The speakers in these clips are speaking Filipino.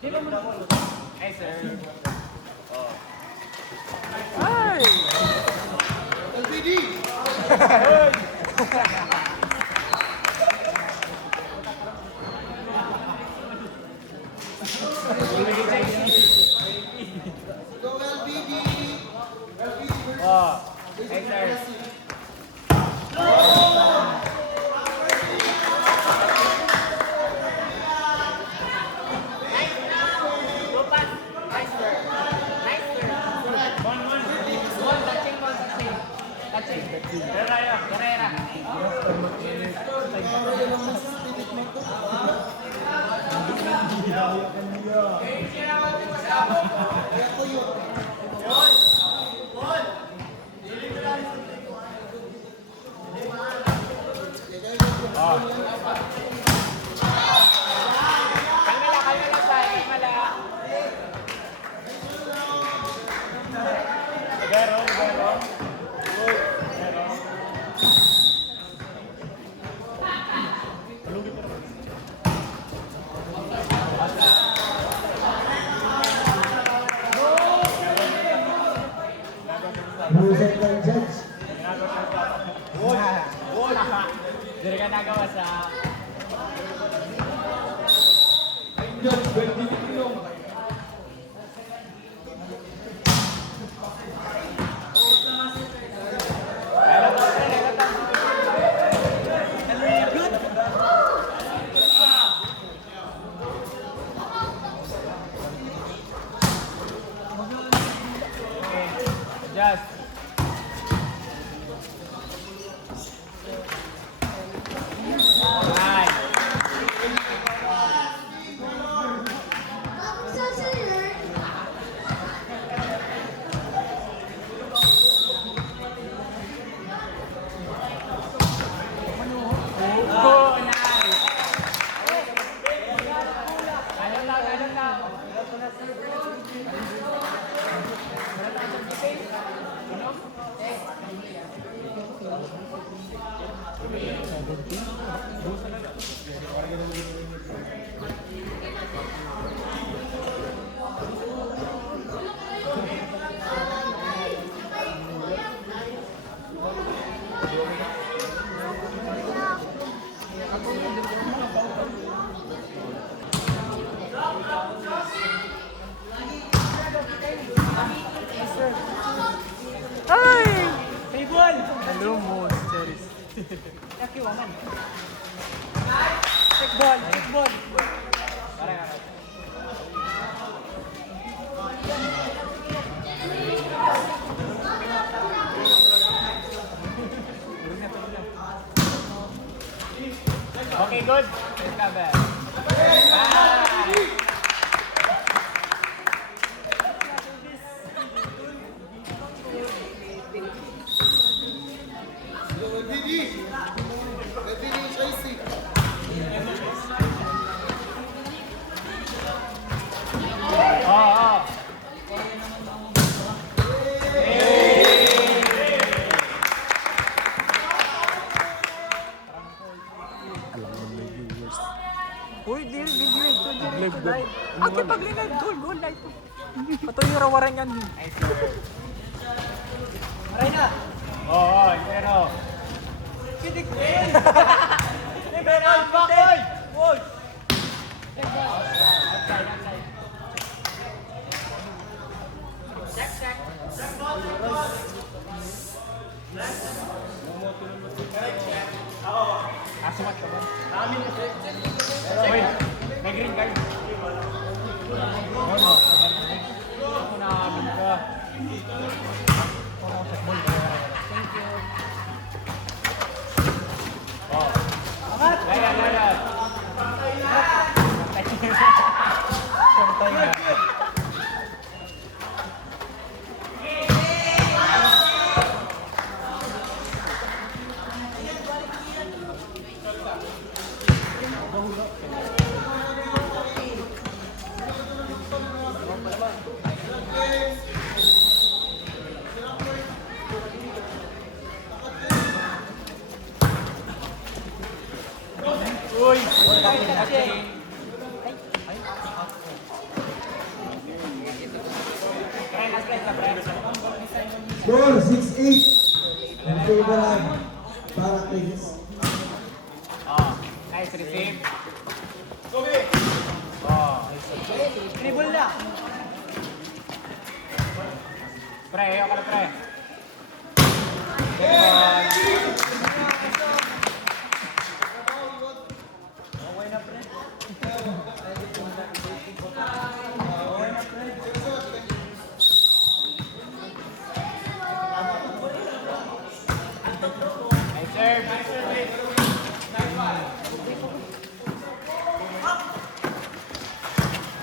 Hey, sir. Ay! LBD! Go LBD! LBD Oh, hey, sir. Music ng judge. Dari ka nagawa sa... Judge, 20 kilong. Just. Nice. Oh, nice. Ayun lang. Ay! Table! Hello, monsters. Yakiwaman. Take ball. Okay, good. Let's go back. Go LBD! LBD, Tracy! Oh. Uy, video ito. Live. Aki pag live, goal, live. Pato yung rawaran yan. Maray na. Oo, pero. Kidik. Pero, bakoy! Woy! Asumat ka ba? Uy, may green card. Ano? Ako na amin ka. Thank you. Oh. Layan. Santay na. Uy! Score 6-8. In favor of Paraclips. Oh, nice receive. Oh. Dribble lang. Pre, ayaw ka na pre. Nice serve.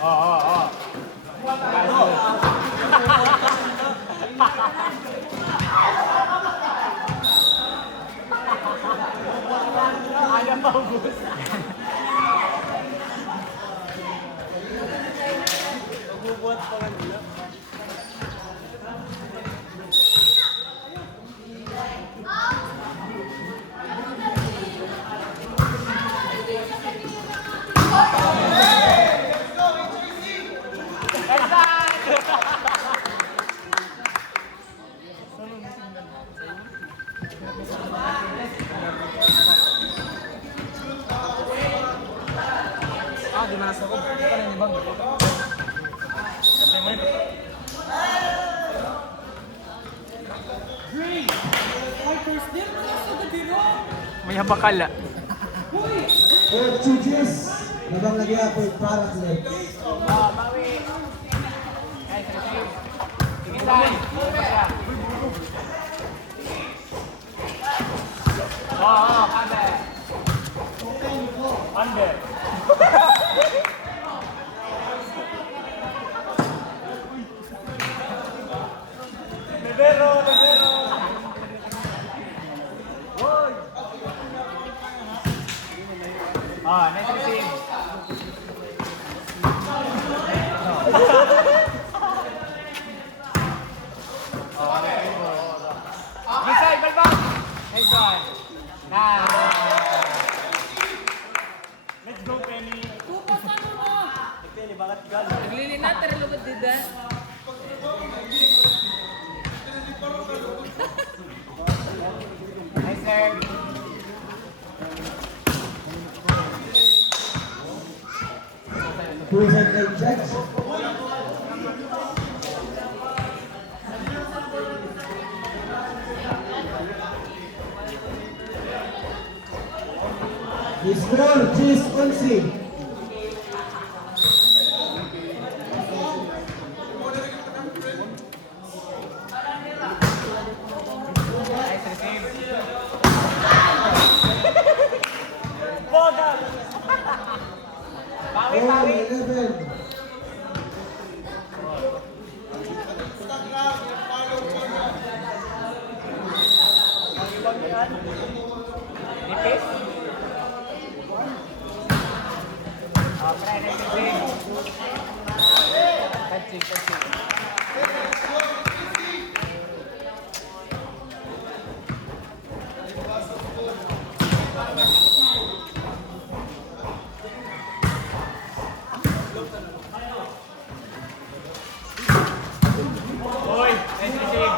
Oh. Ada maubos. Magbubuhat pa nga nila. Di mana sa ko? Ano yung bang? May habakala. Coach Chijis. Nabang nagya po yung Paraclips. Bawi. Nice receive. Sige tayo. Under. Under. Libero. Nice receive. Gisay, balbang. Nice one. Let's go, Penny. Penny, bakit gano'n? Naglilina, tara lumad dida. Nice serve. Present kay Judge. The score is 11. Nice receive. Boga. Bawi. 11. Nipis. Pre, nice receive. Touching. Oy, nice receive.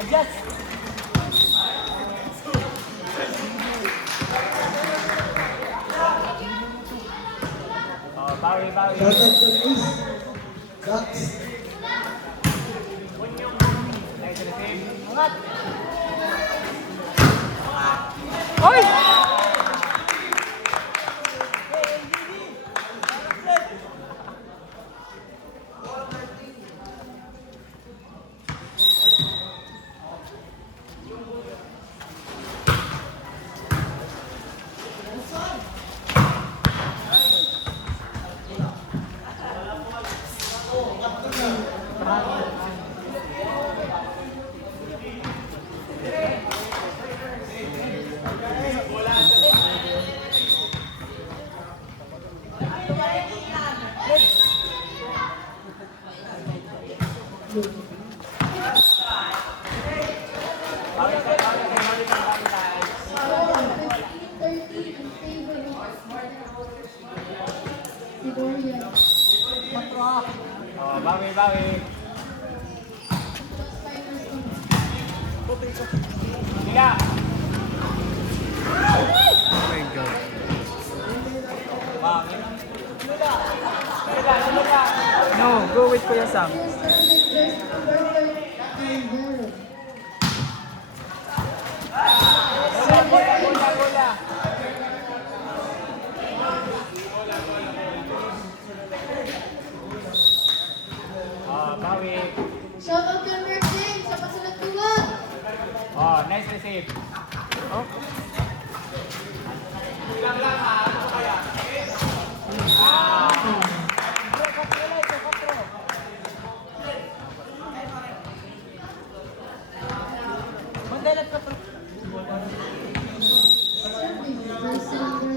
Adjust. Bawi. Shoutout kay Ace. Dax. Nice receive. Angat. Oy! Victoria. Oh, bawi. Tiga. Oh my God. No, go with Kuya Sam. Your service, there's perfect and there. Bola. Oh, bawi. Shout out kay Merck James sa pasunod tuwag. Oh, nice receive. Oh. Serving, there's number 2. Nice serve.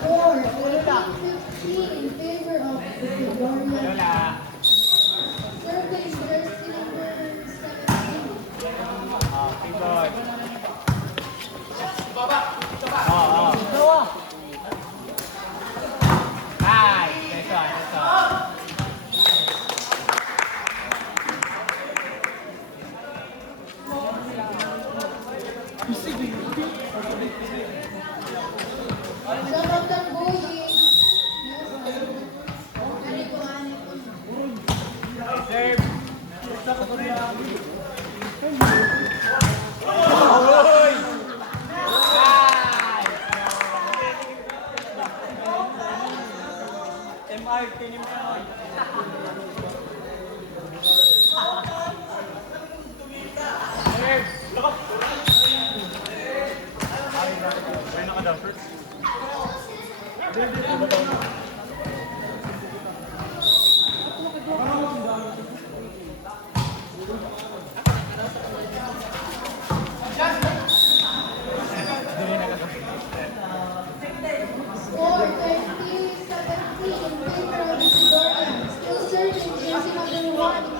Score 18-15 in favor of Victoria. Lola. Serving, there's number 17. Oh, pivot. Oh. Nice. Nice one. Shout out kay Boying. Serve. Score 13-17 in favor of Victoria. Still serving, jersey number 1 in Bali.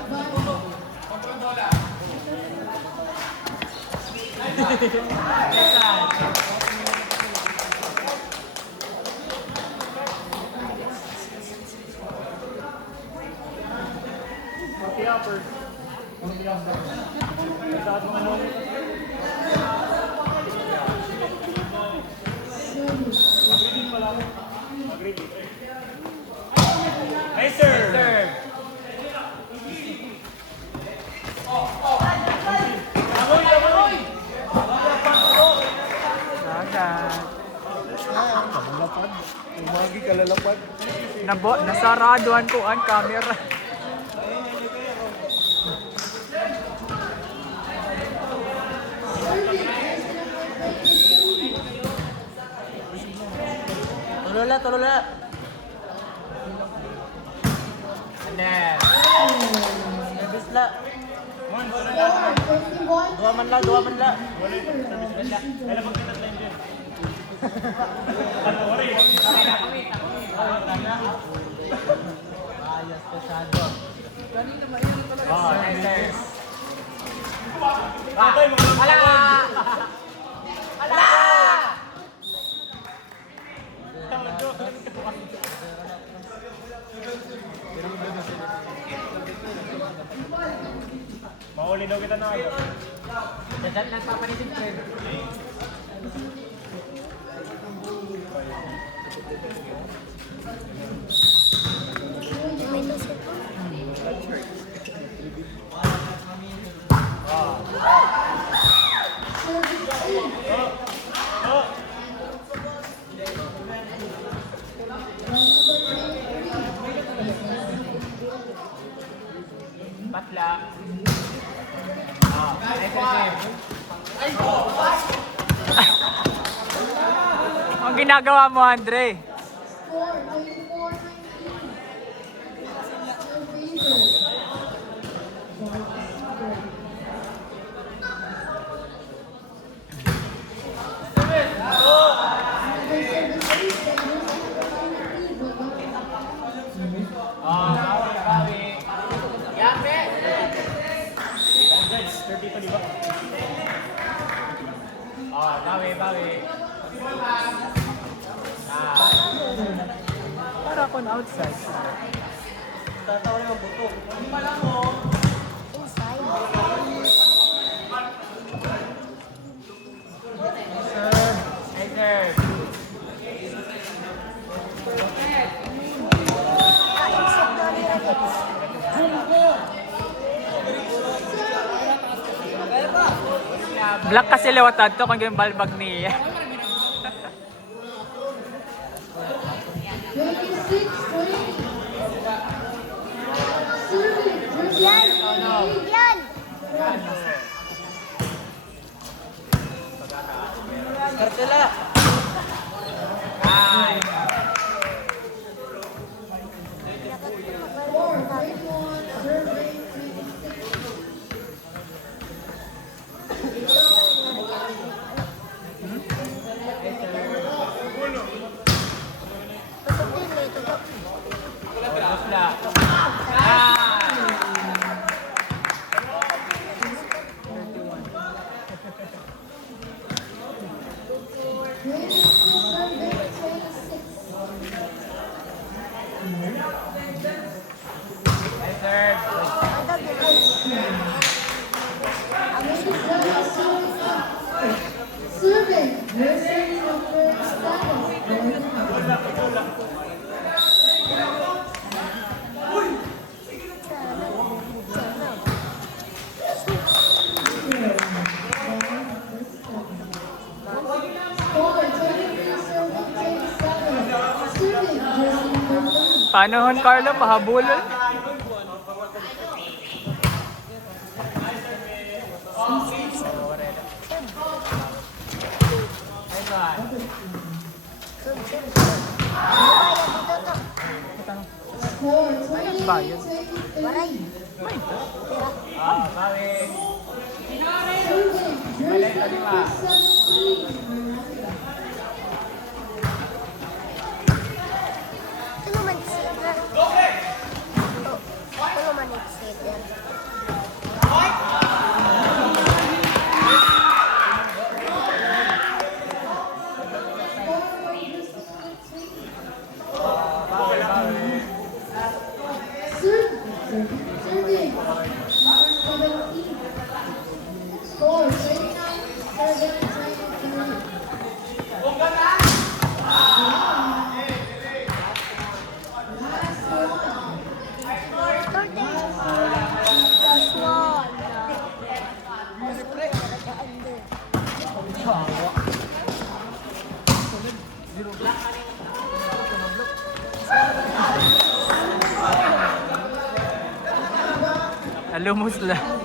Nice serve. Dagat. Lalapad. Umagi ka lalapad. Nasaraduan ko ang camera. Serving, jersey number 22. Tulola. And then. Bisla. Score 21. Dua man la. Ayos, pasado. Oh, nice serve. Ala! Mahuli daw kita na. Dadat na sa panitin, friend. Patla. Oh, nice receive. ginagawa mo, Andre? Score 24-19. In favor. Number 78, Jersey number 93, Bulgaria. Bawi. Yape! Guys, 30 pa di ba? Bawi. Para ako na outside. Hey, sir. Black kasi liwatad to kung yung balbag niya. 26-20. Serving, Jersey number 88. Kartela. Score 21, serving 26. Serving, Jersey number 7. Score 23, serving 27. Serving, Jersey number 30. Paano hon, Carlo? Pahabulon? Score Bayad. 28-23. Bawi. Serving, Jersey number 17. Serving, number 17. Score 29-23. Alumos lang.